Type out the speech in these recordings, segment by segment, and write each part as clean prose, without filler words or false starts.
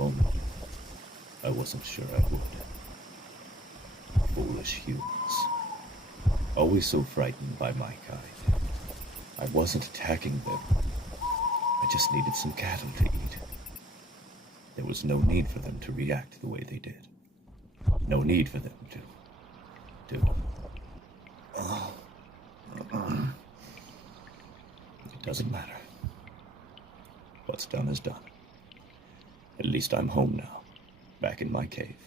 moment, I wasn't sure I would. Foolish humans. Always so frightened by my kind. I wasn't attacking them. I just needed some cattle to eat. There was no need for them to react the way they did. No need for them to... It doesn't matter. What's done is done. At least I'm home now, back in my cave,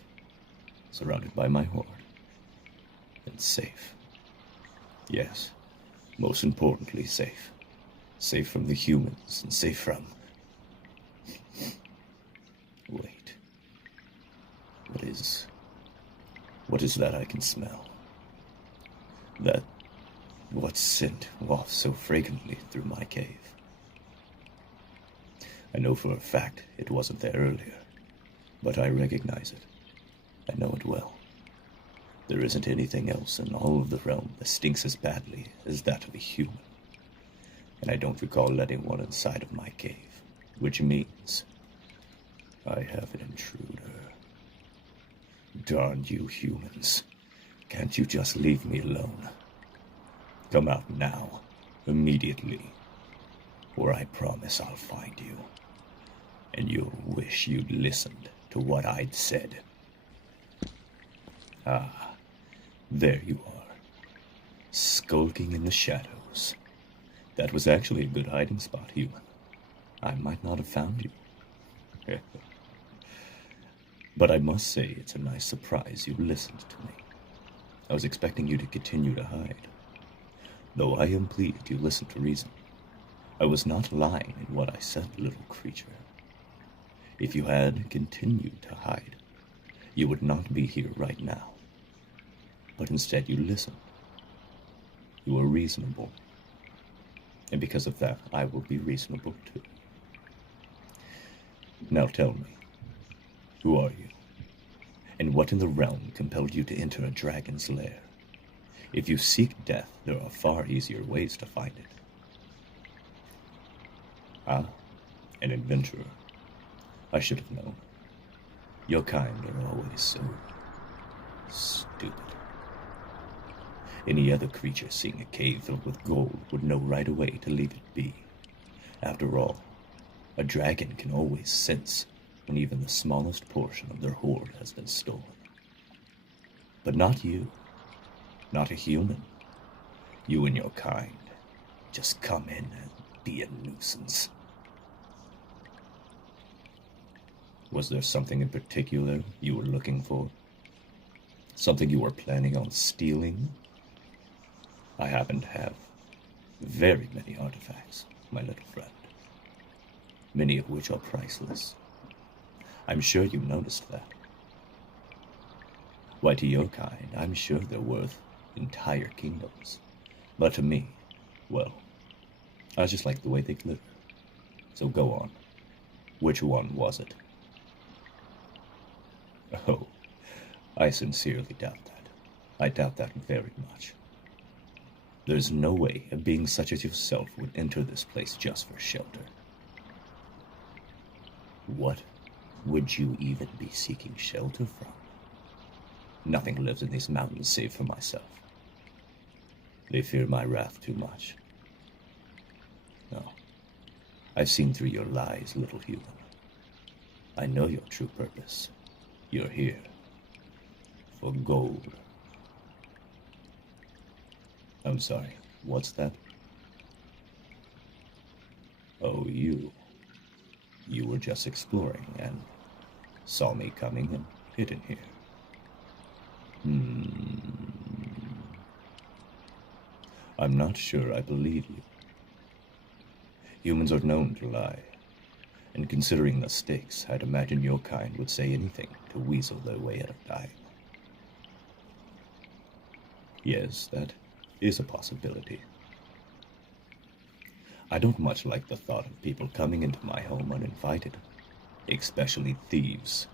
surrounded by my horde, and safe. Yes, most importantly safe. Safe from the humans, and safe from... Wait. What is that I can smell? What scent wafts so fragrantly through my cave? I know for a fact it wasn't there earlier, but I recognize it. I know it well. There isn't anything else in all of the realm that stinks as badly as that of a human. And I don't recall letting one inside of my cave, which means I have an intruder. Darn you humans. Can't you just leave me alone? Come out now, immediately, or I promise I'll find you, and you'll wish you'd listened to what I'd said. Ah, there you are, skulking in the shadows. That was actually a good hiding spot, human. I might not have found you. But I must say it's a nice surprise you listened to me. I was expecting you to continue to hide. Though I am pleased you listened to reason. I was not lying in what I said, little creature. If you had continued to hide, you would not be here right now. But instead you listened. You were reasonable. And because of that, I will be reasonable too. Now tell me, who are you? And what in the realm compelled you to enter a dragon's lair? If you seek death, there are far easier ways to find it. Ah, an adventurer. I should have known. Your kind are always so... stupid. Any other creature seeing a cave filled with gold would know right away to leave it be. After all, a dragon can always sense when even the smallest portion of their hoard has been stolen. But not you. Not a human. You and your kind just come in and be a nuisance. Was there something in particular you were looking for? Something you were planning on stealing? I happen to have very many artifacts, my little friend. Many of which are priceless. I'm sure you noticed that. Why, to your kind, I'm sure they're worth entire kingdoms. But to me, well, I just like the way they glitter. So go on. Which one was it? Oh, I sincerely doubt that. I doubt that very much. There's no way a being such as yourself would enter this place just for shelter. What would you even be seeking shelter from? Nothing lives in these mountains save for myself. They fear my wrath too much. No, I've seen through your lies, little human. I know your true purpose. You're here for gold. I'm sorry, what's that? Oh, you were just exploring and saw me coming and hid in here. I'm not sure I believe you. Humans are known to lie, and considering the stakes, I'd imagine your kind would say anything to weasel their way out of dying. Yes, that is a possibility. I don't much like the thought of people coming into my home uninvited, especially thieves.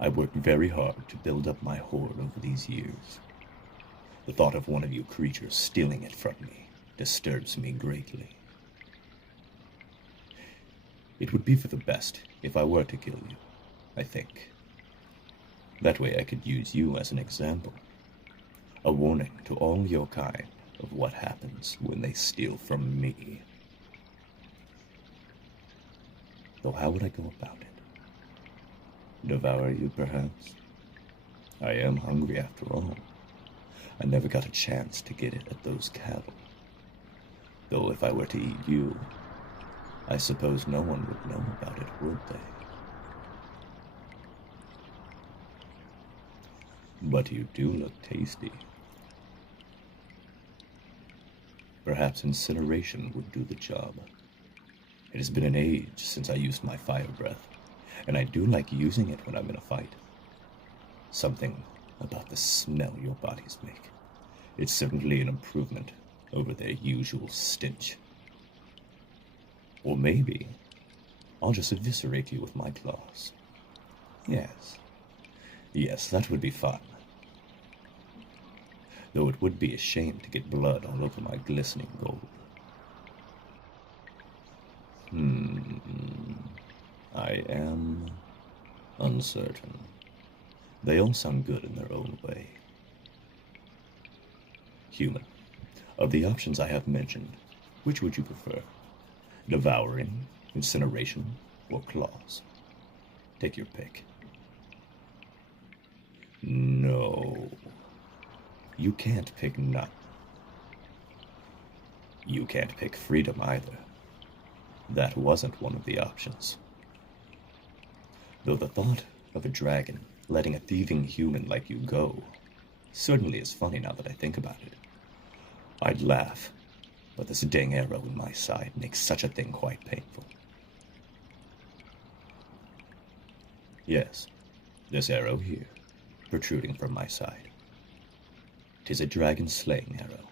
I worked very hard to build up my hoard over these years. The thought of one of you creatures stealing it from me disturbs me greatly. It would be for the best if I were to kill you, I think. That way I could use you as an example. A warning to all your kind of what happens when they steal from me. Though how would I go about it? Devour you, perhaps? I am hungry after all. I never got a chance to get it at those cattle. Though if I were to eat you, I suppose no one would know about it, would they? But you do look tasty. Perhaps incineration would do the job. It has been an age since I used my fire breath, and I do like using it when I'm in a fight. Something about the smell your bodies make. It's certainly an improvement over their usual stench. Or maybe I'll just eviscerate you with my claws. Yes. Yes, that would be fun. Though it would be a shame to get blood all over my glistening gold. I am uncertain. They all sound good in their own way. Human, of the options I have mentioned, which would you prefer? Devouring, incineration, or claws? Take your pick. No. You can't pick none. You can't pick freedom either. That wasn't one of the options. Though the thought of a dragon letting a thieving human like you go certainly is funny now that I think about it. I'd laugh, but this dang arrow in my side makes such a thing quite painful. Yes, this arrow here, protruding from my side. 'Tis a dragon-slaying arrow.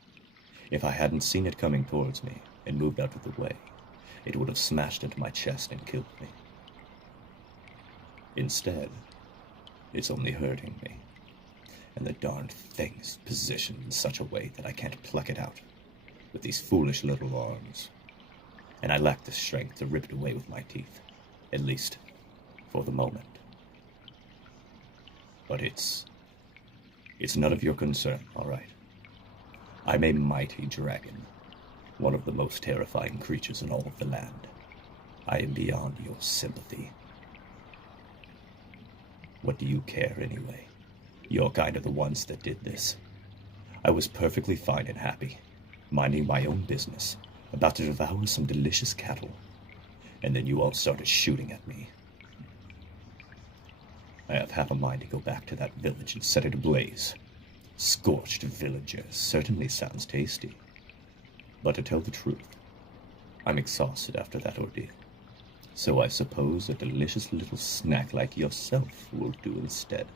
If I hadn't seen it coming towards me and moved out of the way, it would have smashed into my chest and killed me. Instead, it's only hurting me, and the darned thing's positioned in such a way that I can't pluck it out with these foolish little arms, and I lack the strength to rip it away with my teeth, at least for the moment. But it's none of your concern, all right? I'm a mighty dragon, one of the most terrifying creatures in all of the land. I am beyond your sympathy. What do you care anyway? You're kind of the ones that did this. I was perfectly fine and happy, minding my own business, about to devour some delicious cattle, and then you all started shooting at me. I have half a mind to go back to that village and set it ablaze. Scorched villagers certainly sounds tasty. But to tell the truth, I'm exhausted after that ordeal. So I suppose a delicious little snack like yourself will do instead.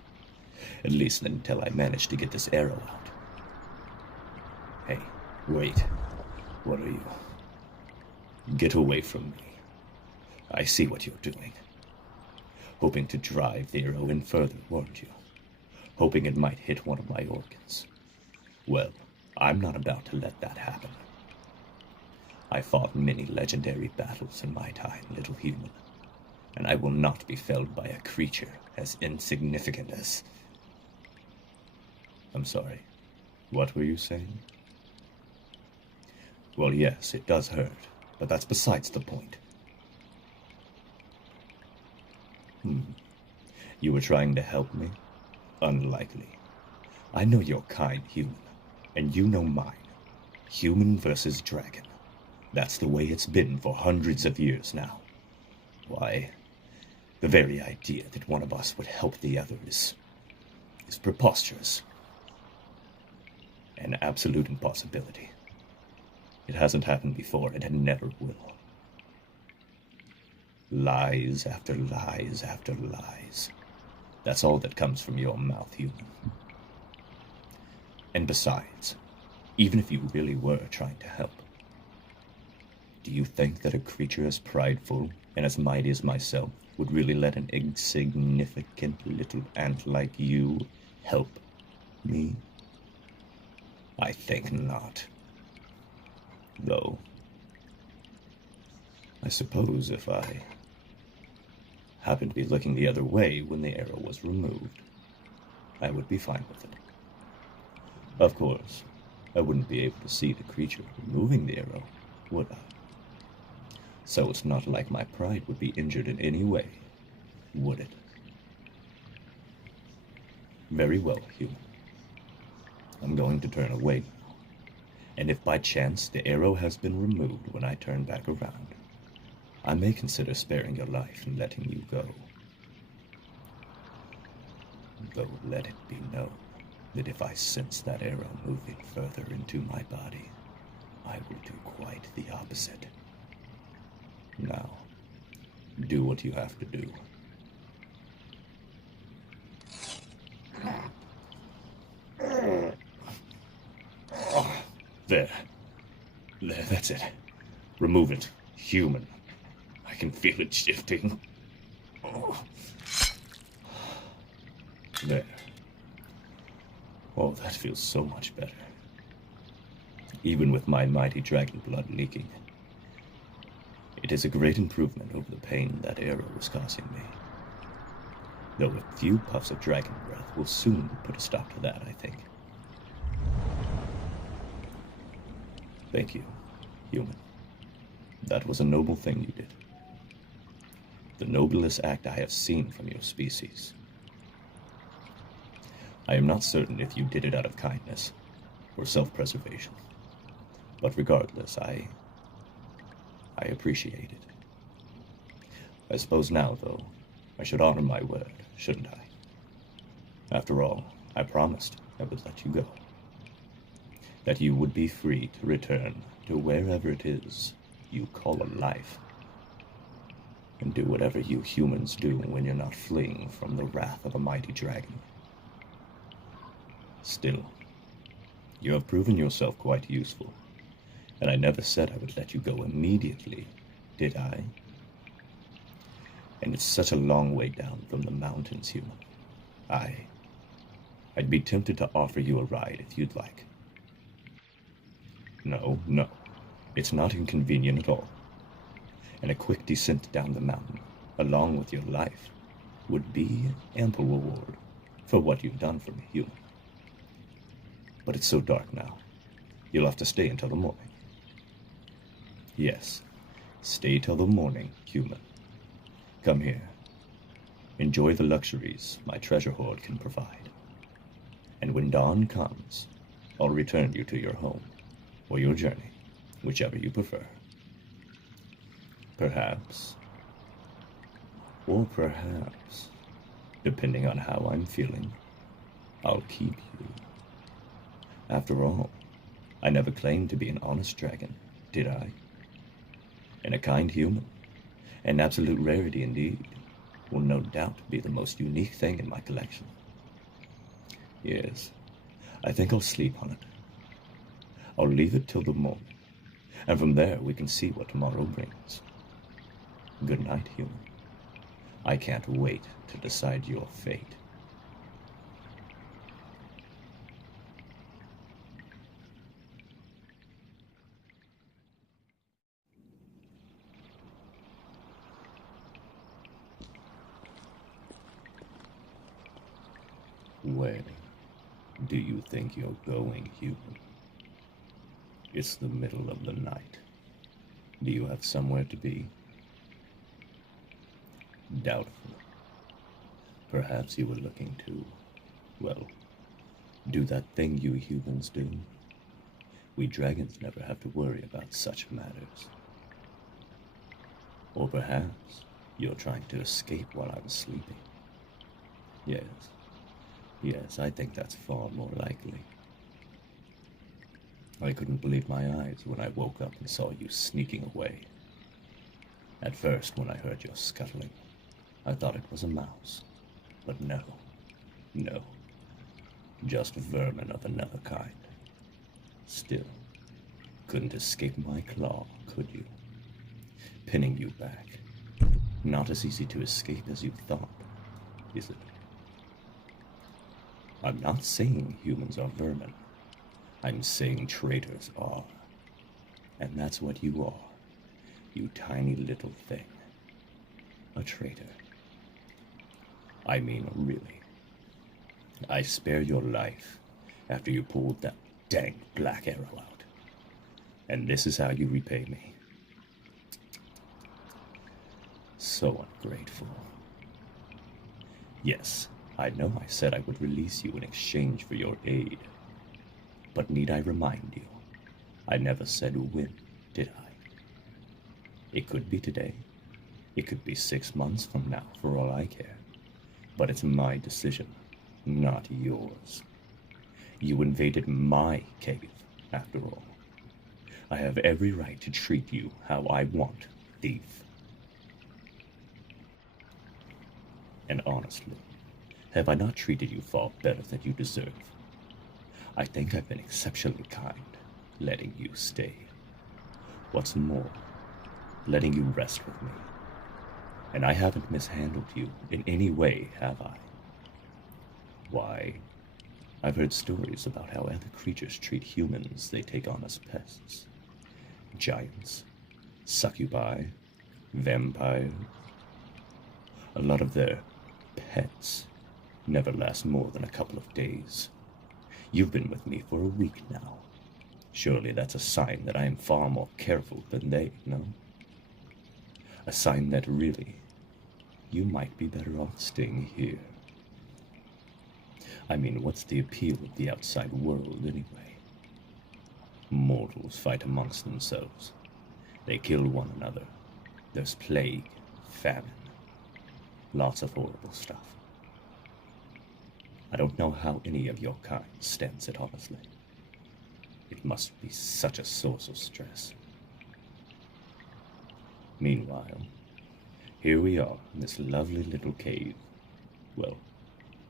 At least until I manage to get this arrow out. Hey, wait. What are you? Get away from me. I see what you're doing. Hoping to drive the arrow in further, weren't you? Hoping it might hit one of my organs. Well, I'm not about to let that happen. I fought many legendary battles in my time, little human, and I will not be felled by a creature as insignificant as... I'm sorry, what were you saying? Well, yes, it does hurt, but that's besides the point. You were trying to help me? Unlikely. I know your kind, human, and you know mine. Human versus dragon. That's the way it's been for hundreds of years now. Why, the very idea that one of us would help the other is preposterous. An absolute impossibility. It hasn't happened before, and it never will. Lies after lies after lies. That's all that comes from your mouth, human. And besides, even if you really were trying to help, do you think that a creature as prideful and as mighty as myself would really let an insignificant little ant like you help me? I think not. Though, I suppose if I happened to be looking the other way when the arrow was removed, I would be fine with it. Of course, I wouldn't be able to see the creature removing the arrow, would I? So it's not like my pride would be injured in any way, would it? Very well, human. I'm going to turn away now, and if by chance the arrow has been removed when I turn back around, I may consider sparing your life and letting you go. Though let it be known that if I sense that arrow moving further into my body, I will do quite the opposite. Now, do what you have to do. There. There, that's it. Remove it, human. I can feel it shifting. There. Oh, that feels so much better. Even with my mighty dragon blood leaking. It is a great improvement over the pain that arrow was causing me. Though a few puffs of dragon breath will soon put a stop to that, I think. Thank you, human. That was a noble thing you did. The noblest act I have seen from your species. I am not certain if you did it out of kindness or self-preservation, but regardless, I appreciate it. I suppose now, though, I should honor my word, shouldn't I? After all, I promised I would let you go. That you would be free to return to wherever it is you call a life, and do whatever you humans do when you're not fleeing from the wrath of a mighty dragon. Still, you have proven yourself quite useful, and I never said I would let you go immediately, did I? And it's such a long way down from the mountains, human. I'd be tempted to offer you a ride if you'd like. No, it's not inconvenient at all. And a quick descent down the mountain, along with your life, would be ample reward for what you've done for me, human. But it's so dark now. You'll have to stay until the morning. Yes, stay till the morning, human. Come here. Enjoy the luxuries my treasure hoard can provide. And when dawn comes, I'll return you to your home, or your journey, whichever you prefer. Perhaps, or perhaps, depending on how I'm feeling, I'll keep you. After all, I never claimed to be an honest dragon, did I? And a kind human, an absolute rarity indeed, will no doubt be the most unique thing in my collection. Yes, I think I'll sleep on it. I'll leave it till the morning, and from there we can see what tomorrow brings. Good night, human. I can't wait to decide your fate. Where do you think you're going, human? It's the middle of the night. Do you have somewhere to be? Doubtful. Perhaps you were looking to, well, do that thing you humans do. We dragons never have to worry about such matters. Or perhaps you're trying to escape while I was sleeping. Yes, I think that's far more likely. I couldn't believe my eyes when I woke up and saw you sneaking away. At first, when I heard your scuttling, I thought it was a mouse. But no, just vermin of another kind. Still, couldn't escape my claw, could you? Pinning you back. Not as easy to escape as you thought, is it? I'm not saying humans are vermin. I'm saying traitors are. And that's what you are, you tiny little thing. A traitor. I mean, really. I spare your life after you pulled that dang black arrow out. And this is how you repay me. So ungrateful. Yes, I know I said I would release you in exchange for your aid. But need I remind you, I never said when, did I? It could be today. It could be 6 months from now, for all I care. But it's my decision, not yours. You invaded my cave, after all. I have every right to treat you how I want, thief. And honestly, have I not treated you far better than you deserve? I think I've been exceptionally kind, letting you stay. What's more, letting you rest with me. And I haven't mishandled you in any way, have I? Why, I've heard stories about how other creatures treat humans they take on as pests. Giants, succubi, vampires. A lot of their pets never last more than a couple of days. You've been with me for a week now. Surely that's a sign that I am far more careful than they, no? A sign that really, you might be better off staying here. I mean, what's the appeal of the outside world anyway? Mortals fight amongst themselves. They kill one another. There's plague, famine, lots of horrible stuff. I don't know how any of your kind stands it, honestly. It must be such a source of stress. Meanwhile, here we are in this lovely little cave. Well,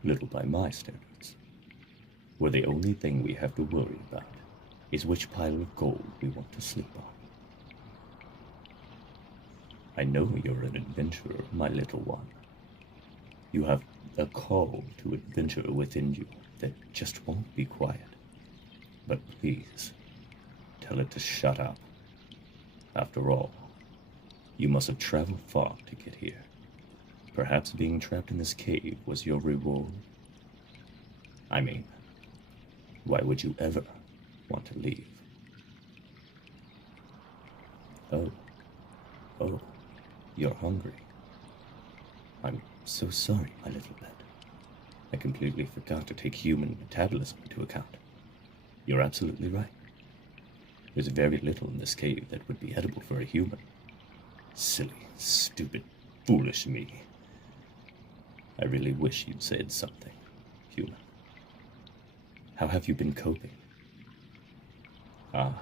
little by my standards. Where the only thing we have to worry about is which pile of gold we want to sleep on. I know you're an adventurer, my little one. You have a call to adventure within you that just won't be quiet. But please, tell it to shut up. After all, you must have traveled far to get here. Perhaps being trapped in this cave was your reward? I mean, why would you ever want to leave? Oh, you're hungry. I'm so sorry, my little pet. I completely forgot to take human metabolism into account. You're absolutely right. There's very little in this cave that would be edible for a human. Silly, stupid, foolish me. I really wish you'd said something, human. How have you been coping? Ah,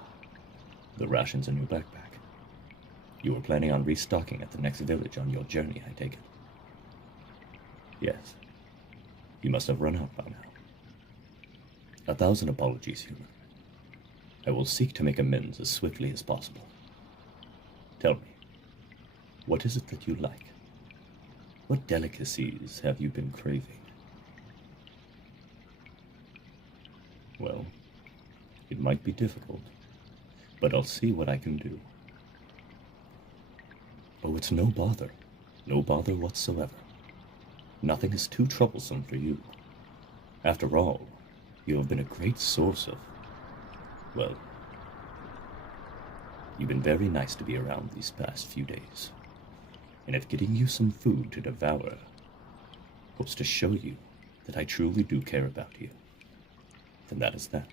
the rations in your backpack. You were planning on restocking at the next village on your journey, I take it. Yes. You must have run out by now. 1,000 apologies, human. I will seek to make amends as swiftly as possible. Tell me, what is it that you like? What delicacies have you been craving? Well, it might be difficult, but I'll see what I can do. Oh, it's no bother. No bother whatsoever. Nothing is too troublesome for you. After all, you have been a great source of... well, you've been very nice to be around these past few days. And if getting you some food to devour hopes to show you that I truly do care about you, then that is that.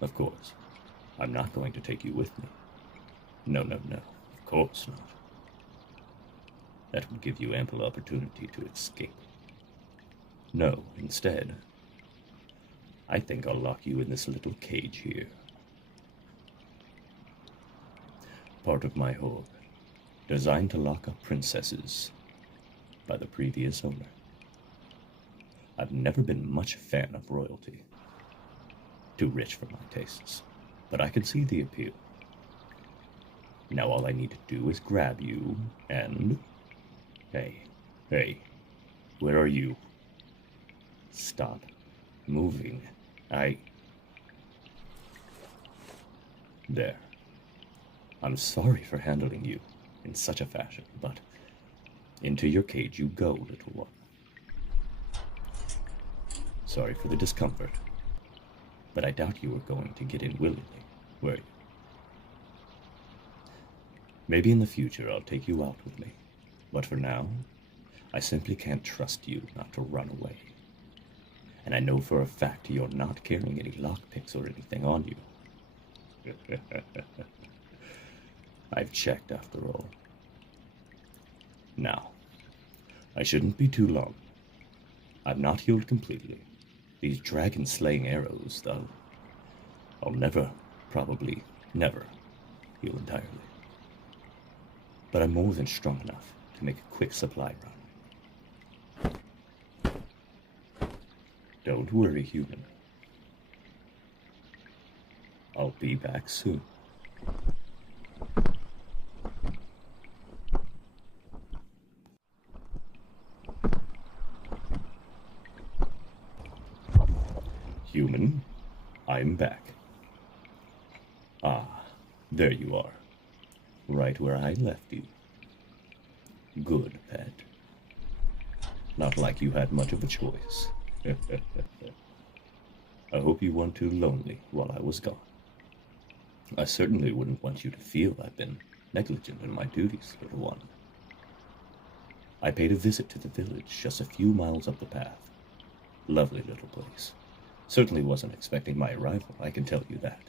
Of course, I'm not going to take you with me. No, of course not. That would give you ample opportunity to escape. No, instead, I think I'll lock you in this little cage here. Part of my hoard, designed to lock up princesses by the previous owner. I've never been much a fan of royalty. Too rich for my tastes, but I can see the appeal. Now all I need to do is grab you and... Hey, where are you? Stop moving. There. I'm sorry for handling you in such a fashion, but Into your cage you go, little one. Sorry for the discomfort, but I doubt you were going to get in willingly, were you? Maybe in the future I'll take you out with me, but for now, I simply can't trust you not to run away. And I know for a fact you're not carrying any lockpicks or anything on you. I've checked after all. Now, I shouldn't be too long. I'm not healed completely. These dragon-slaying arrows, though, I'll never, probably never, heal entirely. But I'm more than strong enough to make a quick supply run. Don't worry, human. I'll be back soon. Human, I'm back. Ah, there you are. Right where I left you. Good, pet. Not like you had much of a choice. I hope you weren't too lonely while I was gone. I certainly wouldn't want you to feel I've been negligent in my duties, little one. I paid a visit to the village just a few miles up the path. Lovely little place. Certainly wasn't expecting my arrival, I can tell you that.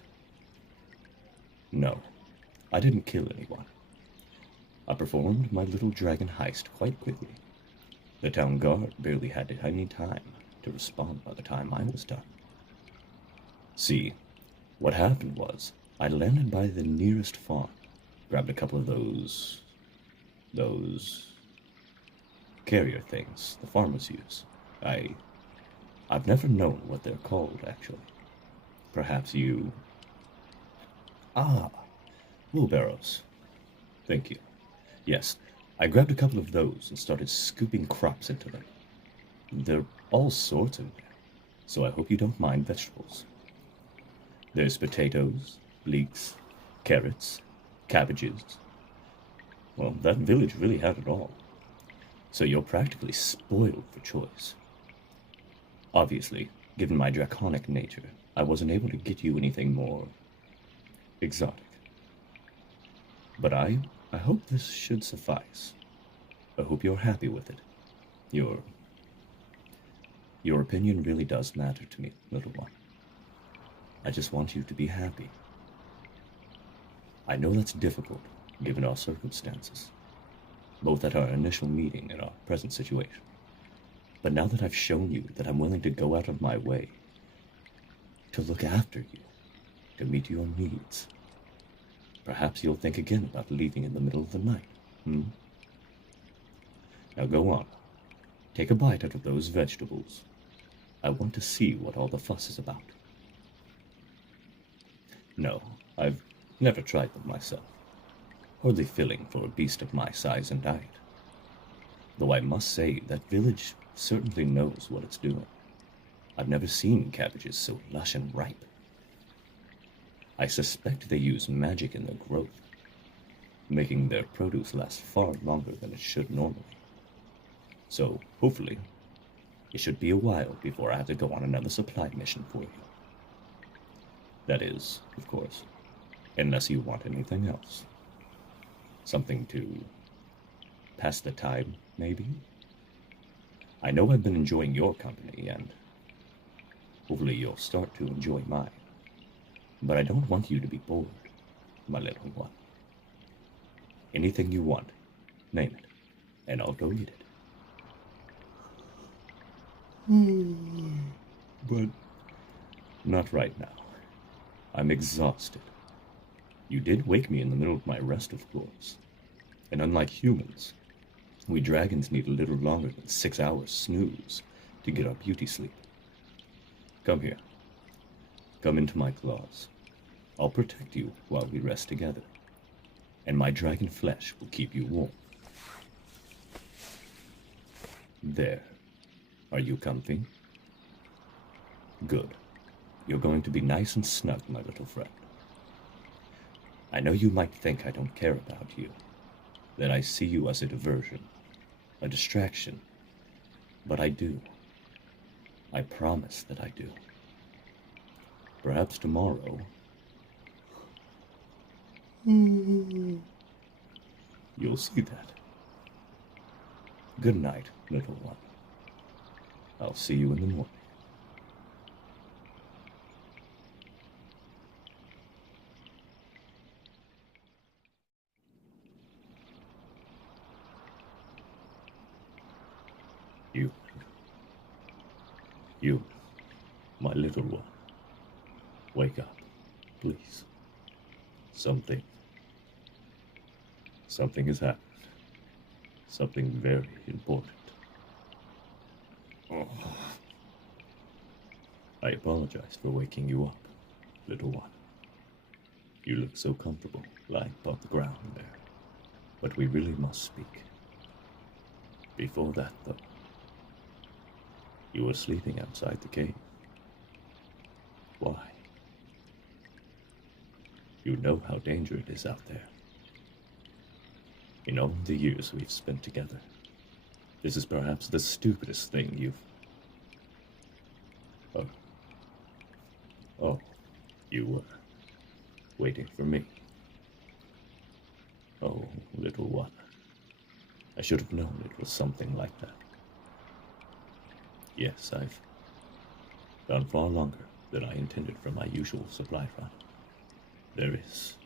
No, I didn't kill anyone. I performed my little dragon heist quite quickly. The town guard barely had any time to respond by the time I was done. See, what happened was, I landed by the nearest farm, grabbed a couple of those carrier things the farmers use. I've never known what they're called, actually. Perhaps you... Ah, wheelbarrows. Thank you. Yes, I grabbed a couple of those and started scooping crops into them. There are all sorts in there, so I hope you don't mind vegetables. There's potatoes, leeks, carrots, cabbages. Well, that village really had it all. So you're practically spoiled for choice. Obviously, given my draconic nature, I wasn't able to get you anything more exotic. But I hope this should suffice. I hope you're happy with it. Your opinion really does matter to me, little one. I just want you to be happy. I know that's difficult, given our circumstances, both at our initial meeting and our present situation. But now that I've shown you that I'm willing to go out of my way to look after you, to meet your needs, perhaps you'll think again about leaving in the middle of the night, Now go on. Take a bite out of those vegetables. I want to see what all the fuss is about. No, I've never tried them myself. Hardly filling for a beast of my size and diet. Though I must say that village certainly knows what it's doing. I've never seen cabbages so lush and ripe. I suspect they use magic in their growth, making their produce last far longer than it should normally. So, hopefully, it should be a while before I have to go on another supply mission for you. That is, of course, unless you want anything else. Something to pass the time, maybe? I know I've been enjoying your company, and hopefully you'll start to enjoy mine. But I don't want you to be bored, my little one. Anything you want, name it, and I'll go get it. But not right now. I'm exhausted. You did wake me in the middle of my rest, of course. And unlike humans, we dragons need a little longer than 6 hours snooze to get our beauty sleep. Come here. Come into my claws. I'll protect you while we rest together. And my dragon flesh will keep you warm. There. Are you comfy? Good. You're going to be nice and snug, my little friend. I know you might think I don't care about you, that I see you as a diversion. a distraction, but I do. I promise that I do. Perhaps tomorrow, you'll see that. Good night, little one. I'll see you in the morning. You, my little one, wake up, please. Something has happened. Something very important. Oh. I apologize for waking you up, little one. You look so comfortable lying upon the ground there. But we really must speak. Before that, though, you were sleeping outside the cave. Why? You know how dangerous it is out there. In all the years we've spent together, this is perhaps the stupidest thing you've... Oh, you were waiting for me. Oh, little one. I should have known it was something like that. Yes, I've gone far longer than I intended from my usual supply run. There is...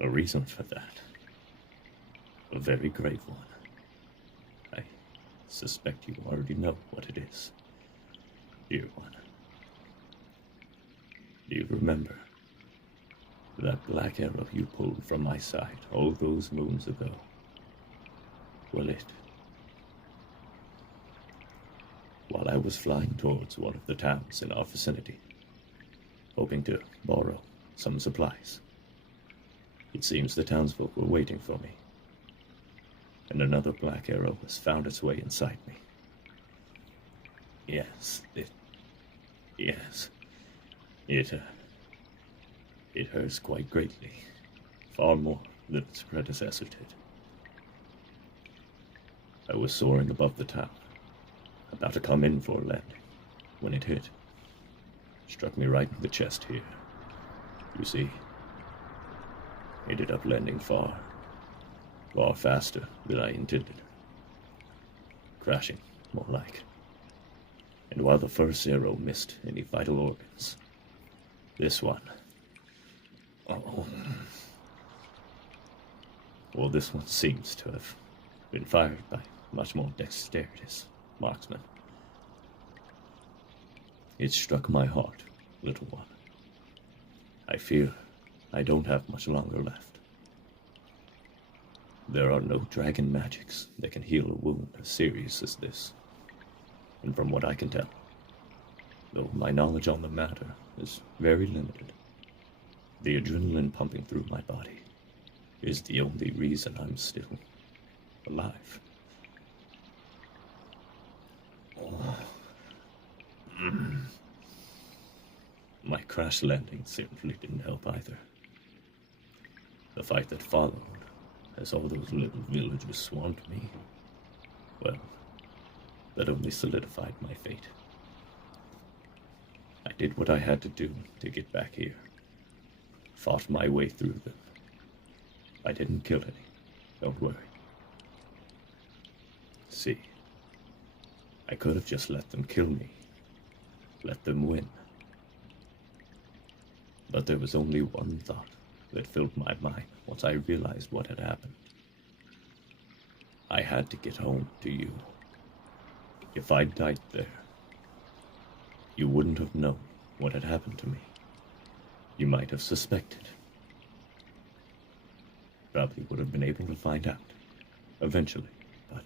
a reason for that. A very grave one. I suspect you already know what it is, dear one. Do you remember that black arrow you pulled from my side all those moons ago? Well, while I was flying towards one of the towns in our vicinity, hoping to borrow some supplies, it seems the townsfolk were waiting for me, and another black arrow has found its way inside me. Yes, it hurts quite greatly, far more than its predecessor did. I was soaring above the town, about to come in for a landing, when it hit. Struck me right in the chest here. You see, ended up landing far faster than I intended. Crashing, more like. And while the first arrow missed any vital organs, this one... Well, this one seems to have been fired by much more dexterous marksman. It struck my heart, little one. I fear I don't have much longer left. There are no dragon magics that can heal a wound as serious as this. And from what I can tell, though my knowledge on the matter is very limited, the adrenaline pumping through my body is the only reason I'm still alive. My crash landing simply didn't help either. The fight that followed, as all those little villagers swamped me, well, that only solidified my fate. I did what I had to do to get back here. Fought my way through them. I didn't kill any, don't worry. See, I could have just let them kill me. Let them win. But there was only one thought that filled my mind once I realized what had happened. I had to get home to you. If I died there, you wouldn't have known what had happened to me. You might have suspected. Probably would have been able to find out, eventually, but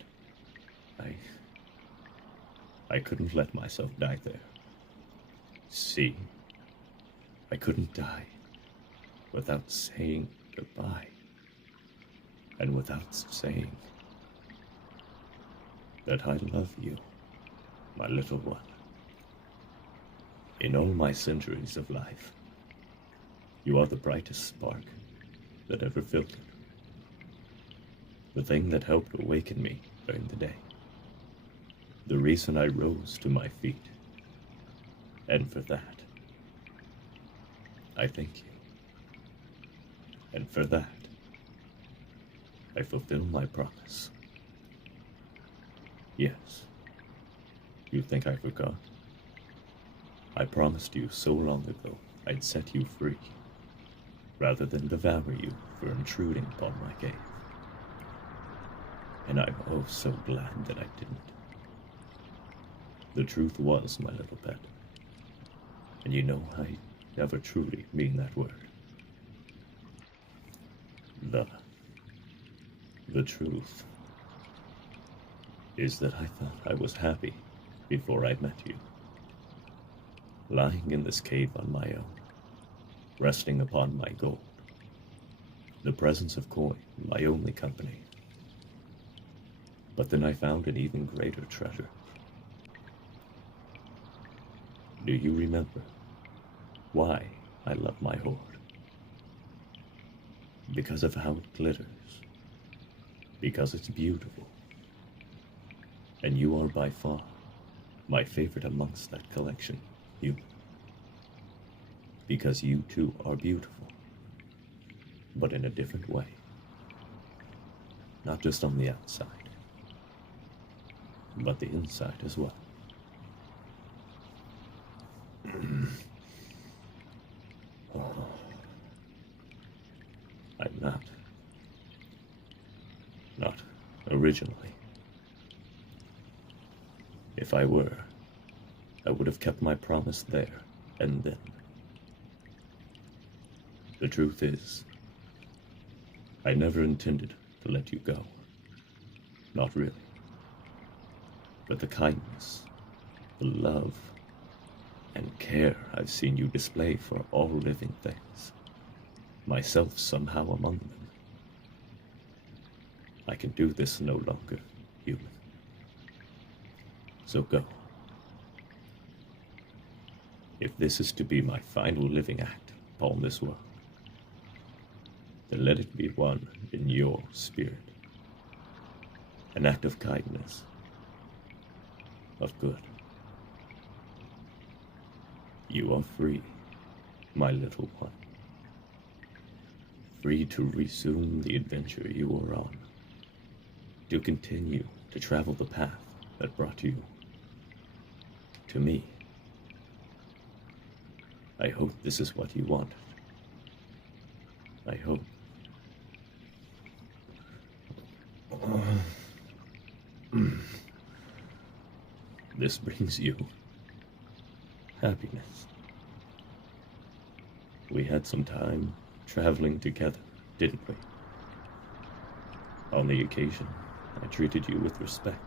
I couldn't let myself die there. See, I couldn't die without saying goodbye, and without saying that I love you, my little one. In all my centuries of life, you are the brightest spark that ever filtered The thing that helped awaken me during the day. The reason I rose to my feet. And for that, I thank you. And for that, I fulfill my promise. Yes, you think I forgot? I promised you so long ago I'd set you free, rather than devour you for intruding upon my cave. And I'm oh so glad that I didn't. The truth was, my little pet, and you know I never truly mean that word. The truth is that I thought I was happy before I met you. Lying in this cave on my own, resting upon my gold, the presence of Koi, my only company. But then I found an even greater treasure. Do you remember why I love my hoard? Because of how it glitters. Because it's beautiful. And you are by far my favorite amongst that collection, you. Because you too are beautiful, but in a different way. Not just on the outside, but the inside as well. I'm not originally. If I were, I would have kept my promise there and then. The truth is, I never intended to let you go. Not really. But the kindness, the love, and care I've seen you display for all living things, myself somehow among them. I can do this no longer, human. So go. If this is to be my final living act upon this world, then let it be one in your spirit. An act of kindness, of good. You are free, my little one. Free to resume the adventure you were on. To continue to travel the path that brought you to me. I hope this is what you wanted. I hope. This brings you happiness. We had some time traveling together, didn't we? On the occasion, I treated you with respect.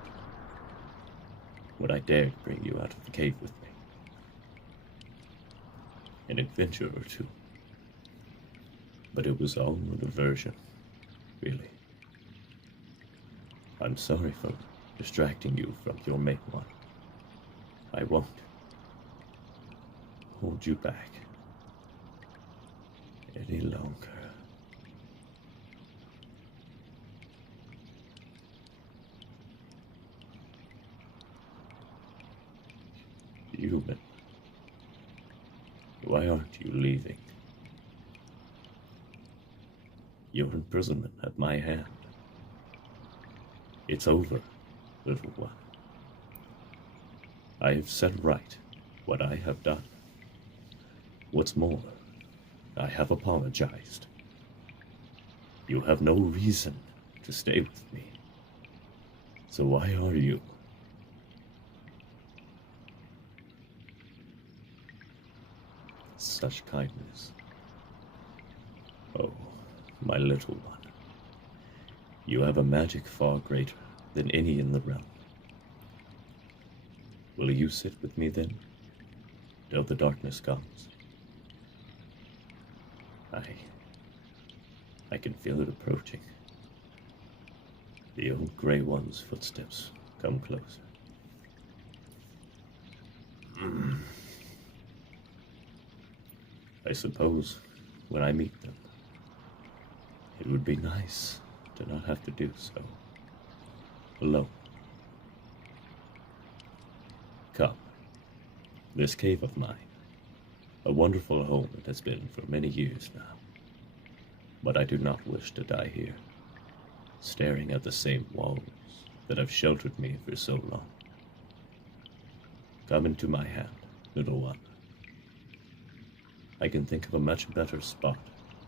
When I dared bring you out of the cave with me. An adventure or two. But it was all a diversion, really. I'm sorry for distracting you from your main one. I won't hold you back any longer. Human, why aren't you leaving? Your imprisonment at my hand. It's over, little one. I have set right what I have done. What's more, I have apologized. You have no reason to stay with me. So why are you? Such kindness. Oh, my little one. You have a magic far greater than any in the realm. Will you sit with me then, till the darkness comes? I can feel it approaching. The old Grey One's footsteps come closer. I suppose when I meet them, it would be nice to not have to do so alone. Come, this cave of mine, a wonderful home it has been for many years now. But I do not wish to die here, staring at the same walls that have sheltered me for so long. Come into my hand, little one. I can think of a much better spot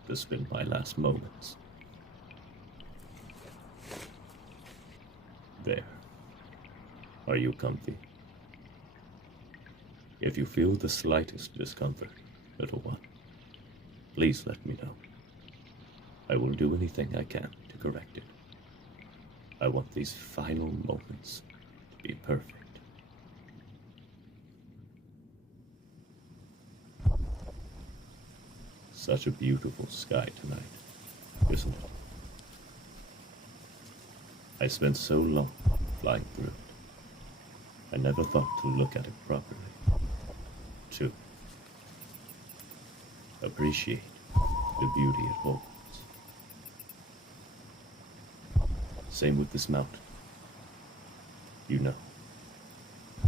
to spend my last moments. There. Are you comfy? If you feel the slightest discomfort, little one, please let me know. I will do anything I can to correct it. I want these final moments to be perfect. Such a beautiful sky tonight, isn't it? I spent so long flying through it. I never thought to look at it properly. To appreciate the beauty it holds. Same with this mountain. You know,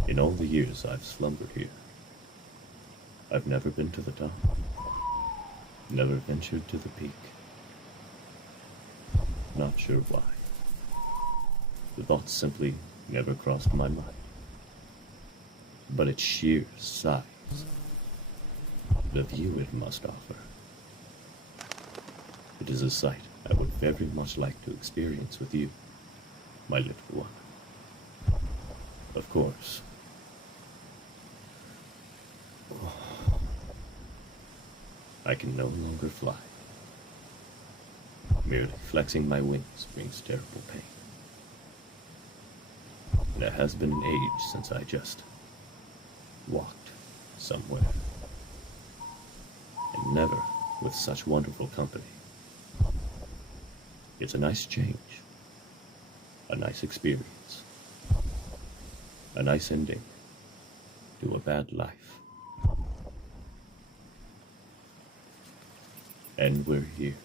in all the years I've slumbered here, I've never been to the top, never ventured to the peak. Not sure why. The thought simply never crossed my mind. But its sheer size, the view it must offer, it is a sight I would very much like to experience with you, my little one. Of course. I can no longer fly. Merely flexing my wings brings terrible pain. And it has been an age since I just walked somewhere. And never with such wonderful company. It's a nice change. A nice experience. A nice ending to a bad life. And we're here.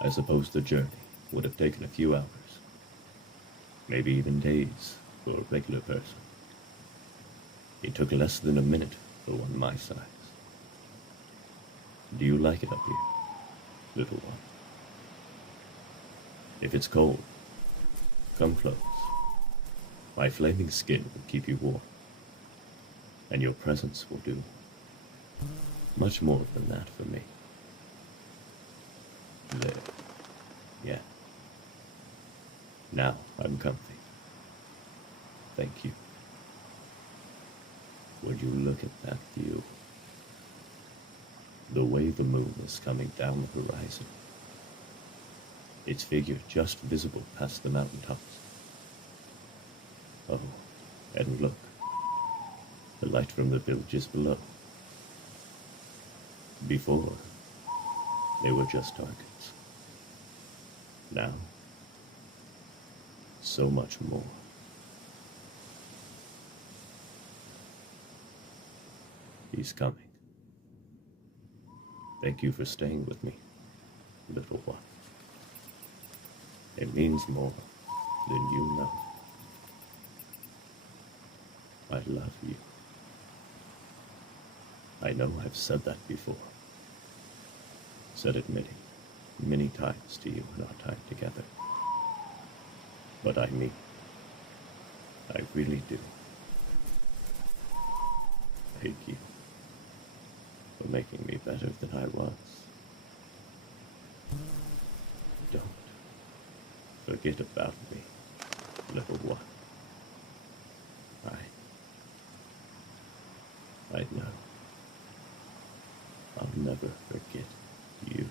I suppose the journey would have taken a few hours. Maybe even days for a regular person. It took less than a minute for one my size. Do you like it up here, little one? If it's cold, come close. My flaming skin will keep you warm, and your presence will do much more than that for me. There. Yeah. Now I'm comfy. Thank you. Would you look at that view? The way the moon is coming down the horizon. Its figure just visible past the mountaintops. Oh, and look. The light from the villages below. Before, they were just targets. Now, so much more. He's coming. Thank you for staying with me, little one. It means more than you know. I love you. I know I've said that before. Said it many times to you in our time together. But I mean, I really do. Thank you for making me better than I was. Don't forget about me, little one. I know. I'll never forget you.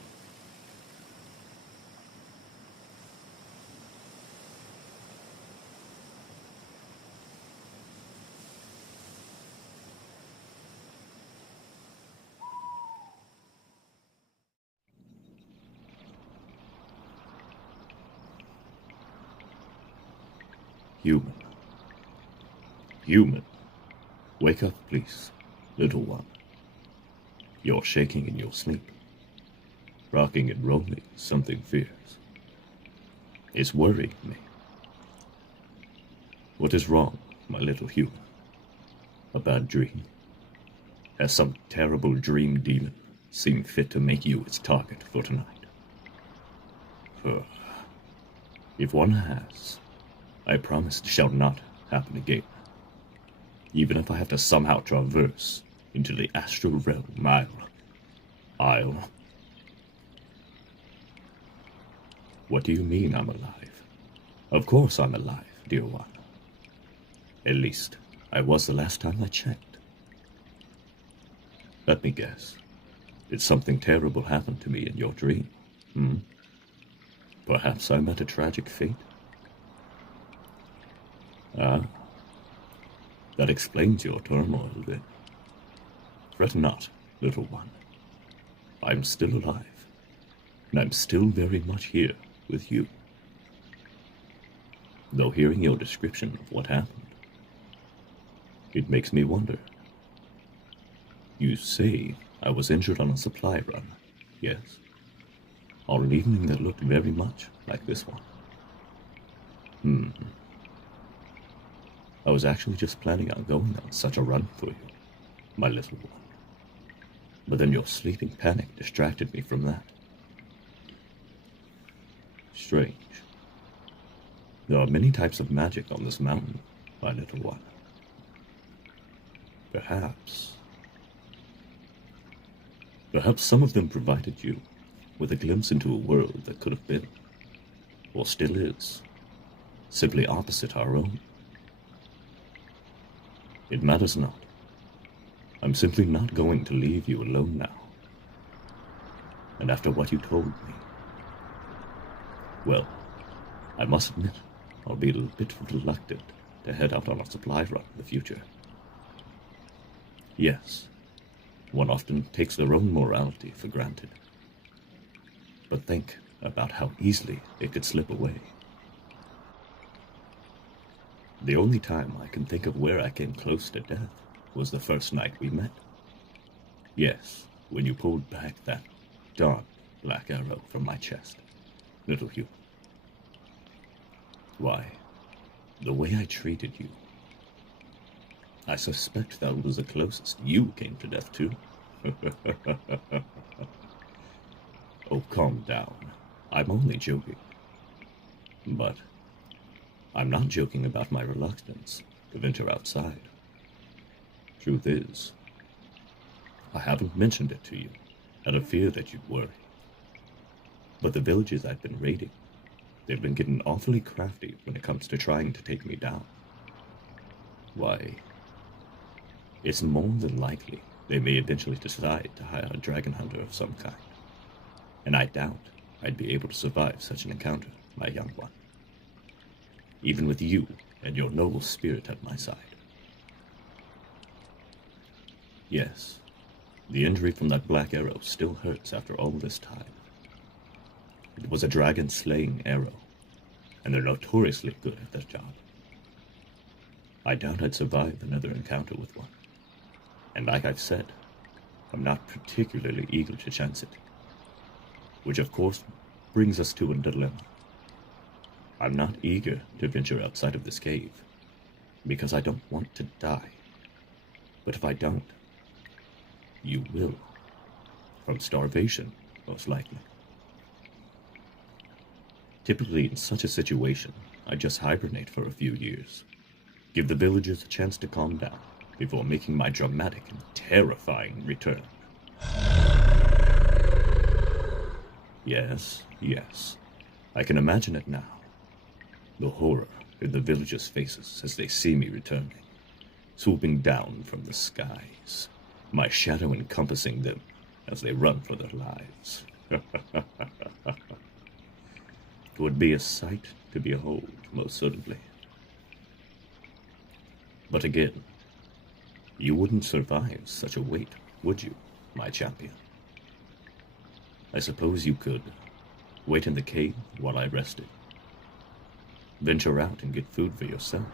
Human. Human. Wake up, please, little one. You're shaking in your sleep. rocking and rolling something fierce. It's worrying me. What is wrong, my little human? A bad dream? Has some terrible dream demon seen fit to make you its target for tonight? If one has, I promise it shall not happen again. Even if I have to somehow traverse into the astral realm, I'll... What do you mean I'm alive? Of course I'm alive, dear one. At least, I was the last time I checked. Let me guess. Did something terrible happen to me in your dream? Perhaps I met a tragic fate? Ah, that explains your turmoil, then. Fret not, little one. I'm still alive, and I'm still very much here with you. Though hearing your description of what happened, it makes me wonder. You say I was injured on a supply run, yes? On an evening that looked very much like this one. I was actually just planning on going on such a run for you, my little one. But then your sleeping panic distracted me from that. Strange. There are many types of magic on this mountain, my little one. Perhaps some of them provided you with a glimpse into a world that could have been, or still is, simply opposite our own. It matters not. I'm simply not going to leave you alone now. And after what you told me, well, I must admit, I'll be a little bit reluctant to head out on a supply run in the future. Yes, one often takes their own morality for granted. But think about how easily it could slip away. The only time I can think of where I came close to death was the first night we met. Yes, when you pulled back that dark black arrow from my chest, little Hugh. Why, the way I treated you, I suspect that was the closest you came to death too. Oh, calm down. I'm only joking. But I'm not joking about my reluctance to venture outside. Truth is, I haven't mentioned it to you out of fear that you'd worry. But the villages I've been raiding, they've been getting awfully crafty when it comes to trying to take me down. Why, it's more than likely they may eventually decide to hire a dragon hunter of some kind. And I doubt I'd be able to survive such an encounter, my young one. Even with you and your noble spirit at my side. Yes, the injury from that black arrow still hurts after all this time. It was a dragon-slaying arrow, and they're notoriously good at their job. I doubt I'd survive another encounter with one. And like I've said, I'm not particularly eager to chance it. Which of course brings us to a dilemma. I'm not eager to venture outside of this cave, because I don't want to die. But if I don't, you will. From starvation, most likely. Typically in such a situation, I just hibernate for a few years. Give the villagers a chance to calm down before making my dramatic and terrifying return. Yes, I can imagine it now. The horror in the villagers' faces as they see me returning, swooping down from the skies, my shadow encompassing them as they run for their lives. It would be a sight to behold, most certainly. But again, you wouldn't survive such a wait, would you, my champion? I suppose you could wait in the cave while I rested. Venture out and get food for yourself.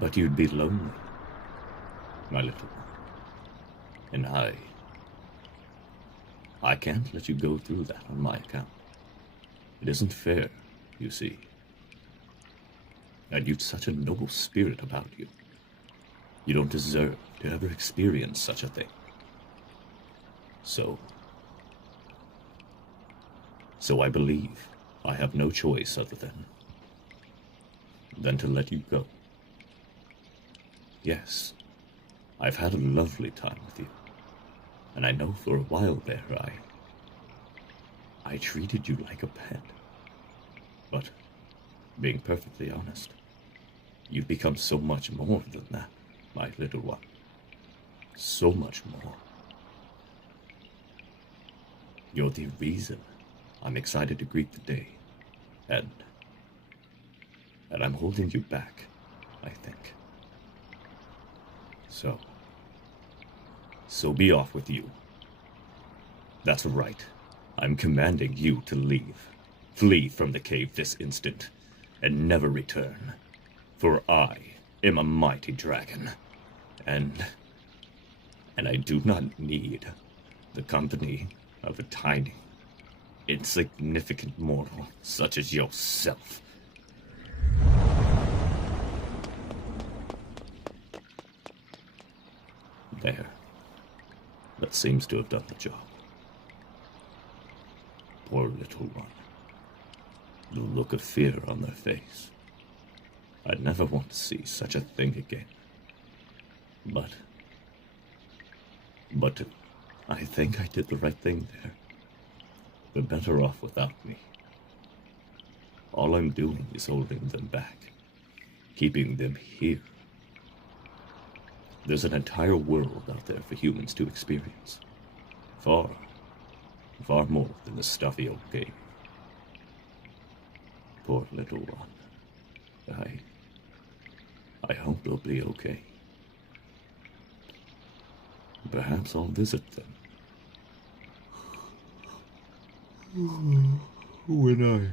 But you'd be lonely, my little one. And I can't let you go through that on my account. It isn't fair, you see. And you've such a noble spirit about you. You don't deserve to ever experience such a thing. So I believe I have no choice other than to let you go. Yes, I've had a lovely time with you, and I know for a while there I treated you like a pet. But, being perfectly honest, you've become so much more than that, my little one. So much more. You're the reason I'm excited to greet the day, and I'm holding you back, I think. So be off with you. That's right. I'm commanding you to leave. Flee from the cave this instant, and never return. For I am a mighty dragon, and I do not need the company of a tiny, insignificant mortal such as yourself. There. That seems to have done the job. Poor little one. The look of fear on their face. I'd never want to see such a thing again. But I think I did the right thing there. They're better off without me. All I'm doing is holding them back, keeping them here. There's an entire world out there for humans to experience. Far, far more than the stuffy old cave. Poor little one. I hope they'll be okay. Perhaps I'll visit them. When I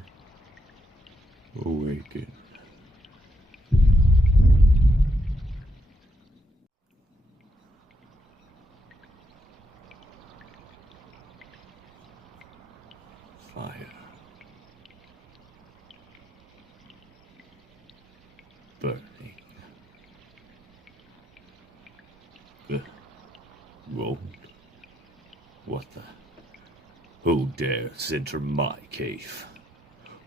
awaken. Fire. Burning. Gold. What the? Who dares enter my cave?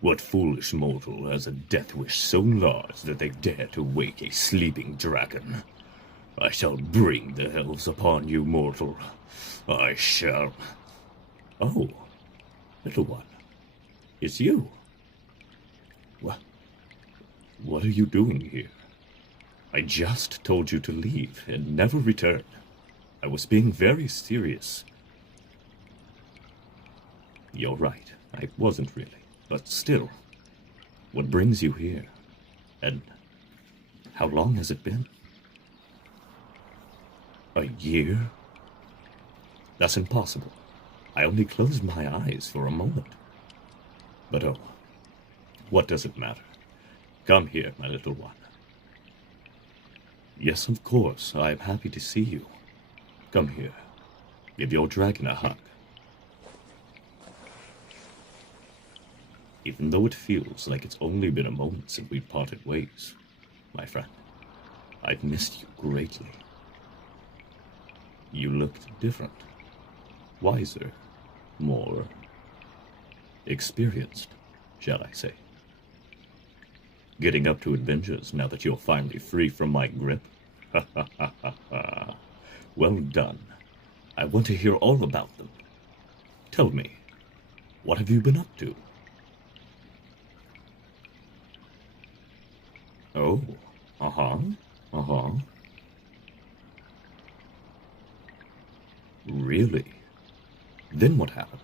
What foolish mortal has a death wish so large that they dare to wake a sleeping dragon? I shall bring the elves upon you, mortal. I shall. Oh, little one. It's you. What are you doing here? I just told you to leave and never return. I was being very serious. You're right, I wasn't really. But still, what brings you here? And how long has it been? A year? That's impossible. I only closed my eyes for a moment. But oh, what does it matter? Come here, my little one. Yes, of course, I am happy to see you. Come here. Give your dragon a hug. Even though it feels like it's only been a moment since we parted ways, my friend, I've missed you greatly. You looked different. Wiser. More experienced, shall I say. Getting up to adventures now that you're finally free from my grip. Ha ha ha ha ha. Well done. I want to hear all about them. Tell me, what have you been up to? Oh, uh-huh. Really? Then what happened?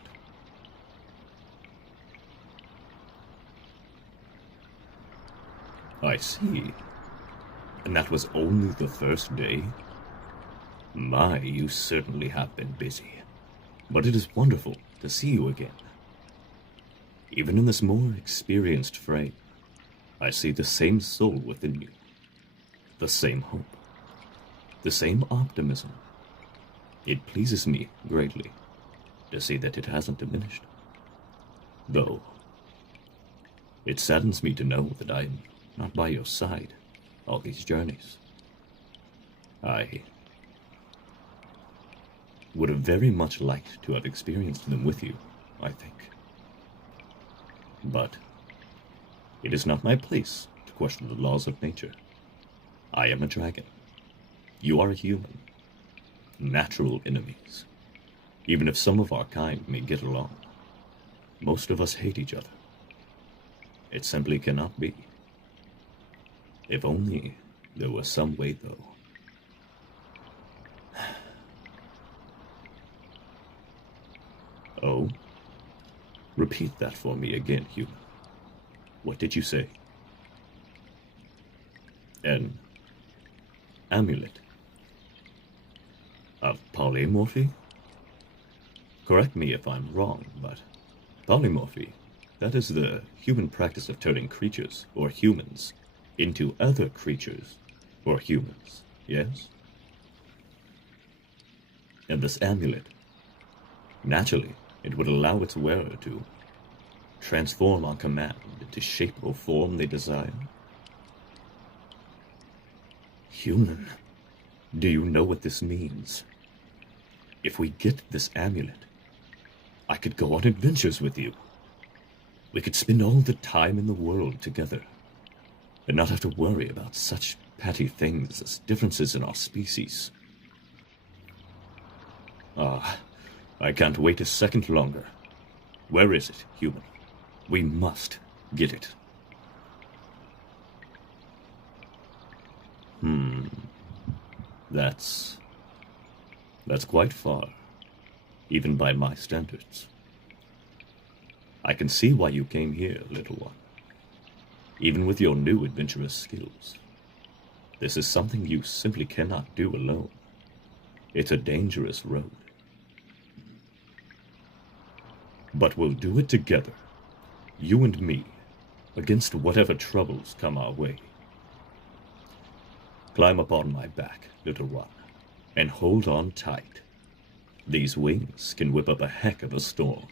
I see. And that was only the first day? My, you certainly have been busy. But it is wonderful to see you again. Even in this more experienced frame, I see the same soul within you. The same hope. The same optimism. It pleases me greatly. to see that it hasn't diminished. Though, it saddens me to know that I'm not by your side all these journeys. I would have very much liked to have experienced them with you, I think. But it is not my place to question the laws of nature. I am a dragon. You are a human. Natural enemies. Even if some of our kind may get along, most of us hate each other. It simply cannot be. If only there was some way, though. Oh? Repeat that for me again, human. What did you say? An amulet of polymorphy? Correct me if I'm wrong, but polymorphy, that is the human practice of turning creatures, or humans, into other creatures, or humans, yes? And this amulet, naturally, it would allow its wearer to transform on command into shape or form they desire. Human, do you know what this means? If we get this amulet, I could go on adventures with you. We could spend all the time in the world together, and not have to worry about such petty things as differences in our species. I can't wait a second longer. Where is it, human? We must get it. That's quite far, even by my standards. I can see why you came here, little one. Even with your new adventurous skills, this is something you simply cannot do alone. It's a dangerous road. But we'll do it together, you and me, against whatever troubles come our way. Climb up on my back, little one, and hold on tight. These wings can whip up a heck of a storm.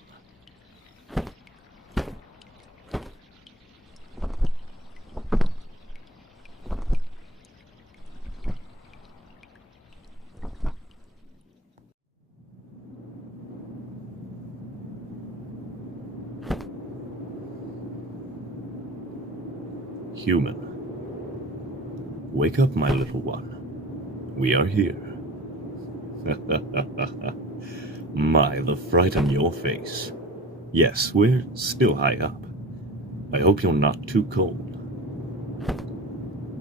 Human, wake up, my little one. We are here. My, the fright on your face. Yes, we're still high up. I hope you're not too cold.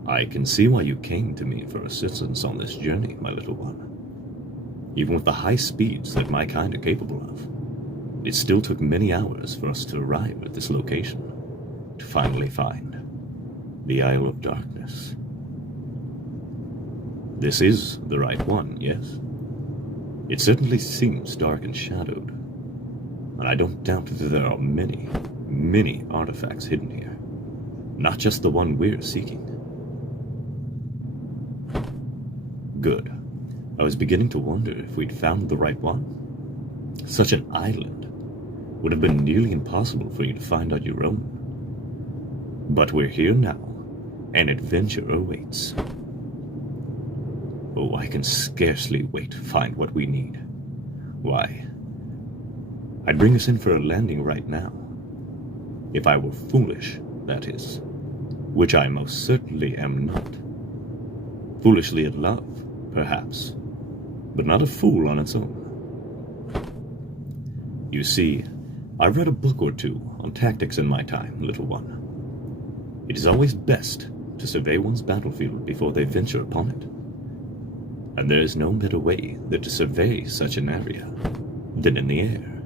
I can see why you came to me for assistance on this journey, my little one. Even with the high speeds that my kind are capable of, it still took many hours for us to arrive at this location, to finally find the Isle of Darkness. This is the right one, yes? It certainly seems dark and shadowed, and I don't doubt that there are many, many artifacts hidden here. Not just the one we're seeking. Good. I was beginning to wonder if we'd found the right one. Such an island would have been nearly impossible for you to find on your own. But we're here now. An adventure awaits. Oh, I can scarcely wait to find what we need. Why, I'd bring us in for a landing right now. If I were foolish, that is. Which I most certainly am not. Foolishly in love, perhaps, but not a fool on its own. You see, I've read a book or two on tactics in my time, little one. It is always best to survey one's battlefield before they venture upon it. And there is no better way than to survey such an area than in the air.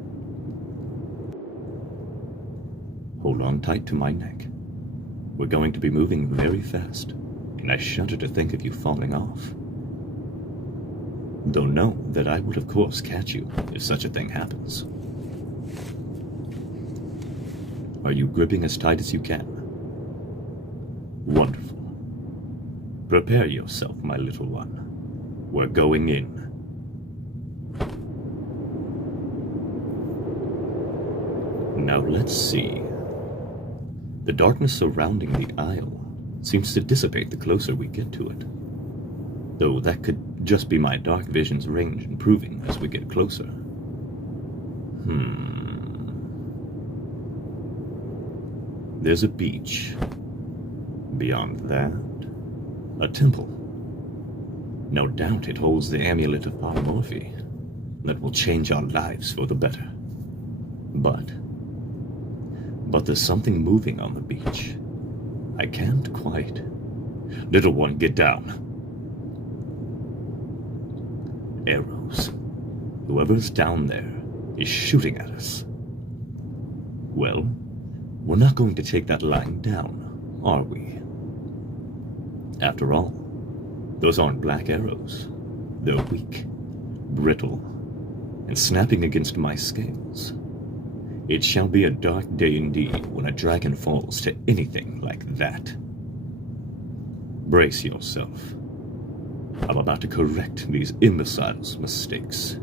Hold on tight to my neck. We're going to be moving very fast, and I shudder to think of you falling off. Though know that I would of course catch you if such a thing happens. Are you gripping as tight as you can? Wonderful. Prepare yourself, my little one. We're going in. Now let's see. The darkness surrounding the isle seems to dissipate the closer we get to it. Though that could just be my dark vision's range improving as we get closer. There's a beach. Beyond that, a temple. No doubt it holds the amulet of polymorphy that will change our lives for the better. But there's something moving on the beach. I can't quite. Little one, get down. Arrows. Whoever's down there is shooting at us. Well, we're not going to take that lying down, are we? After all, those aren't black arrows. They're weak, brittle, and snapping against my scales. It shall be a dark day indeed when a dragon falls to anything like that. Brace yourself. I'm about to correct these imbeciles' mistakes.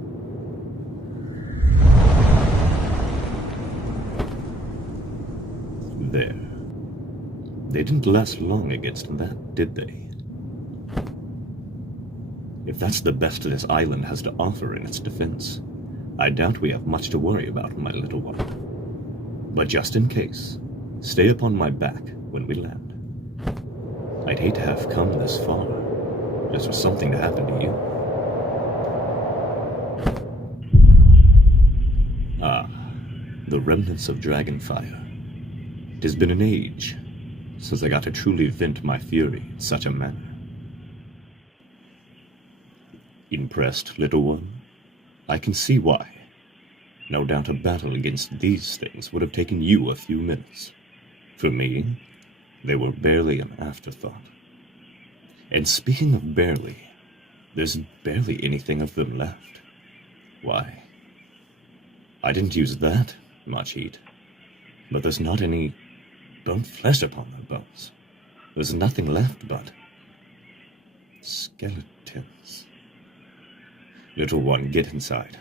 There. They didn't last long against that, did they? If that's the best this island has to offer in its defense, I doubt we have much to worry about, my little one. But just in case, stay upon my back when we land. I'd hate to have come this far, just for something to happen to you. Ah, the remnants of Dragonfire. 'Tis been an age since I got to truly vent my fury in such a manner. Impressed, little one? I can see why. No doubt a battle against these things would have taken you a few minutes. For me, they were barely an afterthought. And speaking of barely, there's barely anything of them left. Why? I didn't use that much heat, but there's not any burnt flesh upon their bones. There's nothing left but skeletons. Little one, get inside.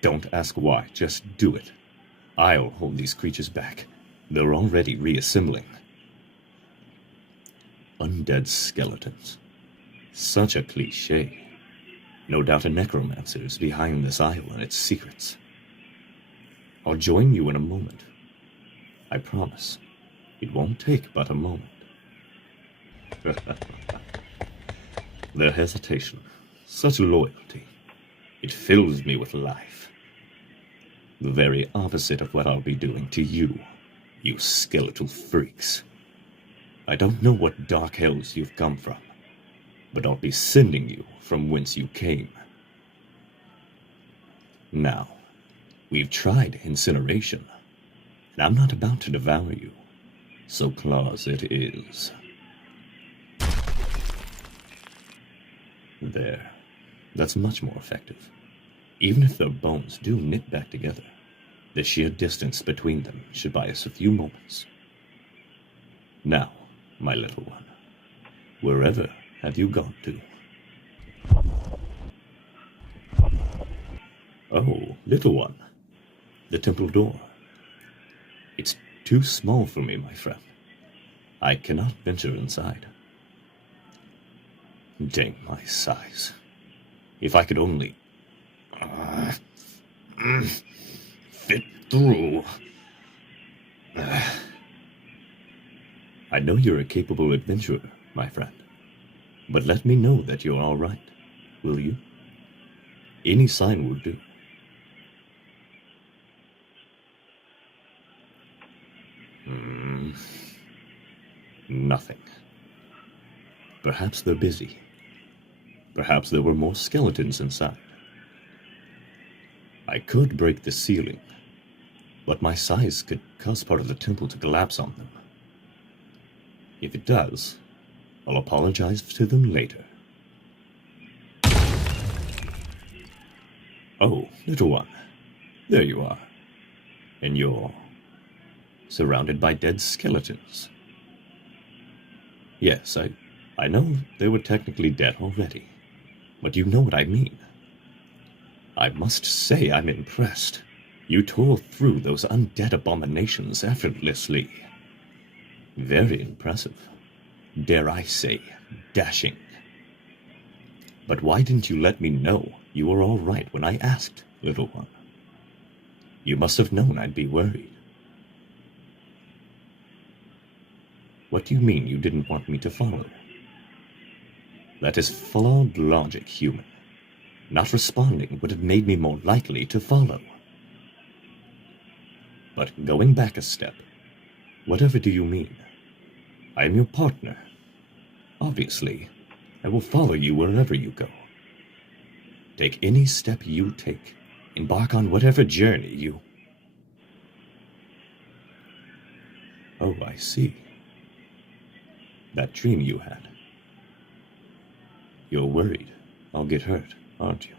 Don't ask why, just do it. I'll hold these creatures back. They're already reassembling. Undead skeletons. Such a cliché. No doubt a necromancer is behind this isle and its secrets. I'll join you in a moment. I promise. It won't take but a moment. Their hesitation, such loyalty. It fills me with life. The very opposite of what I'll be doing to you, you skeletal freaks. I don't know what dark hells you've come from, but I'll be sending you from whence you came. Now, we've tried incineration, and I'm not about to devour you, so claws it is. There. That's much more effective. Even if their bones do knit back together, the sheer distance between them should buy us a few moments. Now, my little one, wherever have you gone to? Oh, little one, the temple door. It's too small for me, my friend. I cannot venture inside. Dang my size. If I could only fit through. I know you're a capable adventurer, my friend, but let me know that you're all right, will you? Any sign will do. Nothing. Perhaps they're busy. Perhaps there were more skeletons inside. I could break the ceiling, but my size could cause part of the temple to collapse on them. If it does, I'll apologize to them later. Oh, little one, there you are. And you're surrounded by dead skeletons. Yes, I know they were technically dead already, but you know what I mean. I must say I'm impressed. You tore through those undead abominations effortlessly. Very impressive. Dare I say, dashing. But why didn't you let me know you were all right when I asked, little one? You must have known I'd be worried. What do you mean you didn't want me to follow? That is flawed logic, human. Not responding would have made me more likely to follow. But going back a step, whatever do you mean? I am your partner. Obviously, I will follow you wherever you go. Take any step you take. Embark on whatever journey you... Oh, I see. That dream you had. You're worried I'll get hurt, aren't you?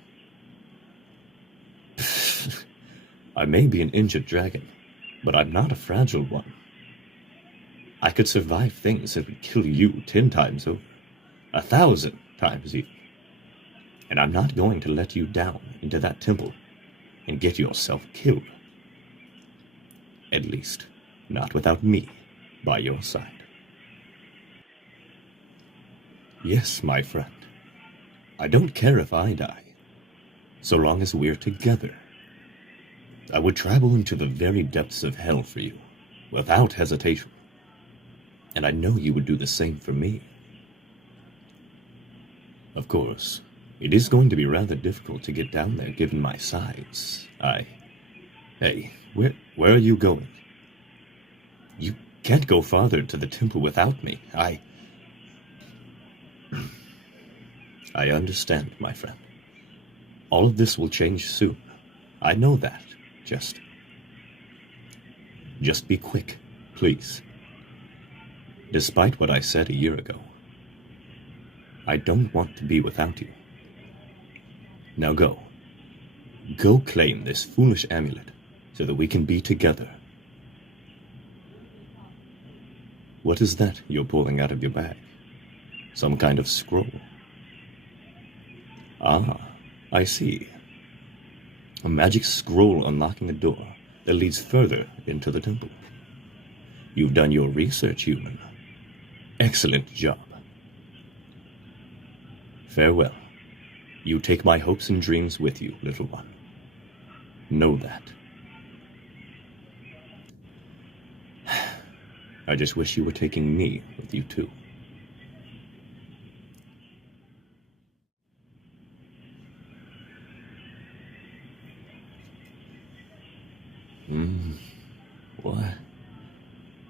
I may be an injured dragon, but I'm not a fragile one. I could survive things that would kill you 10 times over, 1,000 times even. And I'm not going to let you down into that temple and get yourself killed. At least, not without me by your side. Yes, my friend. I don't care if I die, so long as we're together. I would travel into the very depths of hell for you, without hesitation. And I know you would do the same for me. Of course, it is going to be rather difficult to get down there given my size. Hey, where are you going? You can't go farther to the temple without me. I understand, my friend. All of this will change soon. I know that. Just be quick, please. Despite what I said a year ago, I don't want to be without you. Now go. Go claim this foolish amulet so that we can be together. What is that you're pulling out of your bag? Some kind of scroll? Ah, I see. A magic scroll unlocking a door that leads further into the temple. You've done your research, human. Excellent job. Farewell. You take my hopes and dreams with you, little one. Know that. I just wish you were taking me with you, too.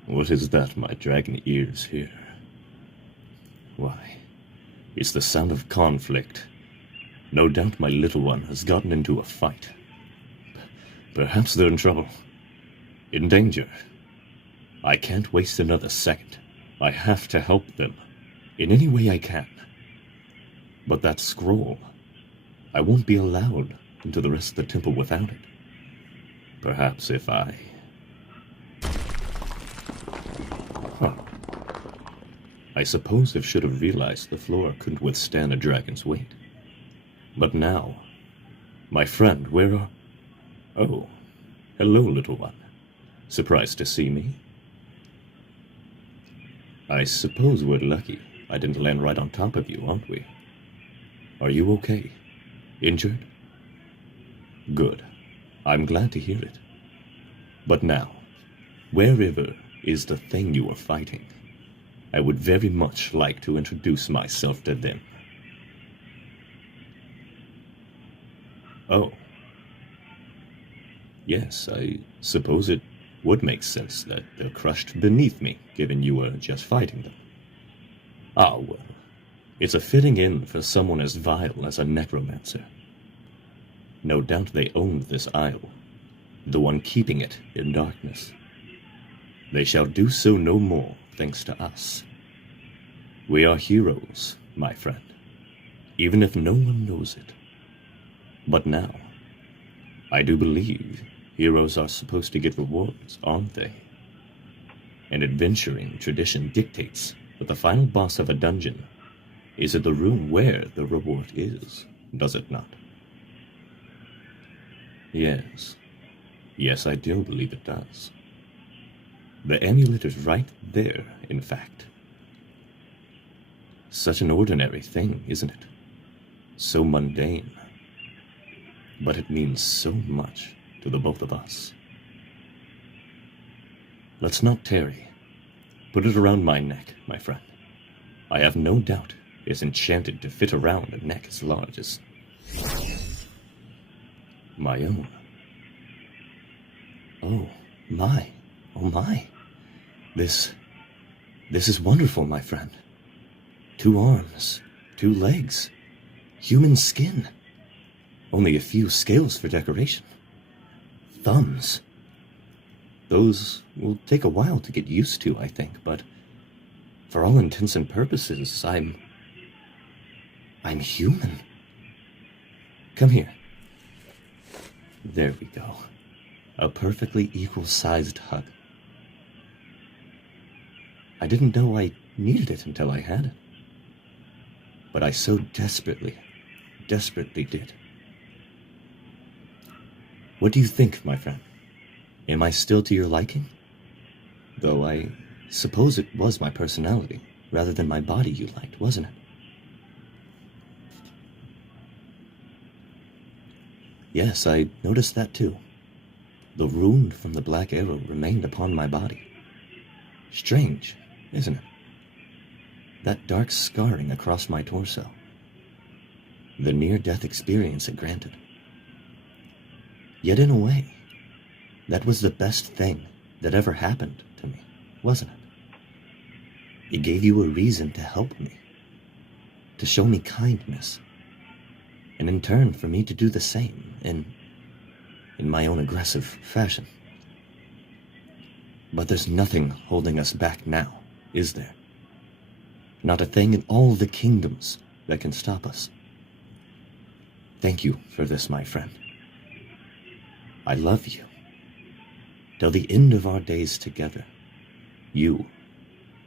What is that my dragon ears hear? Why, it's the sound of conflict. No doubt my little one has gotten into a fight. Perhaps they're in trouble. In danger. I can't waste another second. I have to help them. In any way I can. But that scroll, I won't be allowed into the rest of the temple without it. Perhaps if I... I suppose I should have realized the floor couldn't withstand a dragon's weight. But now... My friend, where are... Oh, hello, little one. Surprised to see me? I suppose we're lucky I didn't land right on top of you, aren't we? Are you okay? Injured? Good. I'm glad to hear it. But now, wherever is the thing you are fighting, I would very much like to introduce myself to them. Oh. Yes, I suppose it would make sense that they're crushed beneath me, given you were just fighting them. Ah, well, it's a fitting end for someone as vile as a necromancer. No doubt they owned this isle, the one keeping it in darkness. They shall do so no more, thanks to us. We are heroes, my friend, even if no one knows it. But now, I do believe heroes are supposed to get rewards, aren't they? And adventuring tradition dictates that the final boss of a dungeon is in the room where the reward is, does it not? Yes. Yes, I do believe it does. The amulet is right there, in fact. Such an ordinary thing, isn't it? So mundane. But it means so much to the both of us. Let's not tarry. Put it around my neck, my friend. I have no doubt it's enchanted to fit around a neck as large as my own. Oh my. This is wonderful, my friend. 2 arms, 2 legs, human skin. Only a few scales for decoration. Thumbs. Those will take a while to get used to, I think, but for all intents and purposes, I'm human. Come here. There we go. A perfectly equal-sized hug. I didn't know I needed it until I had it. But I so desperately did. What do you think, my friend? Am I still to your liking? Though I suppose it was my personality, rather than my body you liked, wasn't it? Yes, I noticed that too. The wound from the black arrow remained upon my body. Strange, isn't it? That dark scarring across my torso. The near-death experience it granted. Yet in a way, that was the best thing that ever happened to me, wasn't it? It gave you a reason to help me, to show me kindness, and in turn for me to do the same in my own aggressive fashion. But there's nothing holding us back now, is there? Not a thing in all the kingdoms that can stop us. Thank you for this, my friend. I love you. Till the end of our days together, you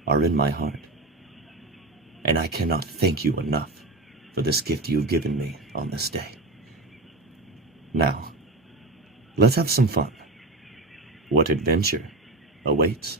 are in my heart. And I cannot thank you enough for this gift you've given me on this day. Now, let's have some fun. What adventure awaits?